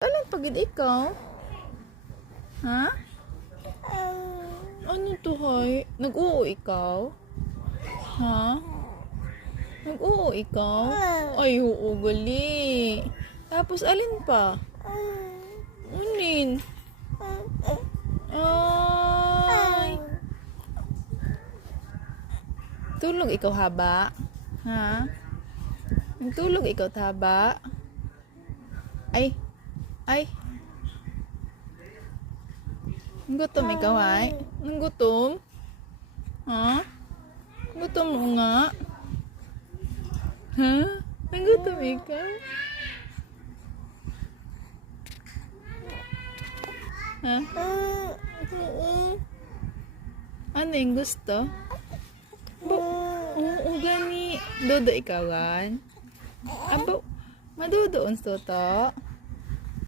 Alam pagid ikaw? Ha? Ano to, hay? Nag-uo ikaw? Ha? Nag-uo ikaw? Ay, oo, gali. Tapos, alin pa? Unin. Ay. Tulog ikaw haba? Ha? Nagtulog ikaw haba? Ay. Ay. Gutom ikaw, ay? Gutom? Ha? Gutom mo nga? Ha? Gutom ikaw? Ha? Ano yung gusto? Oo, gani. Dodo ikawan? Abo, madudo unso to?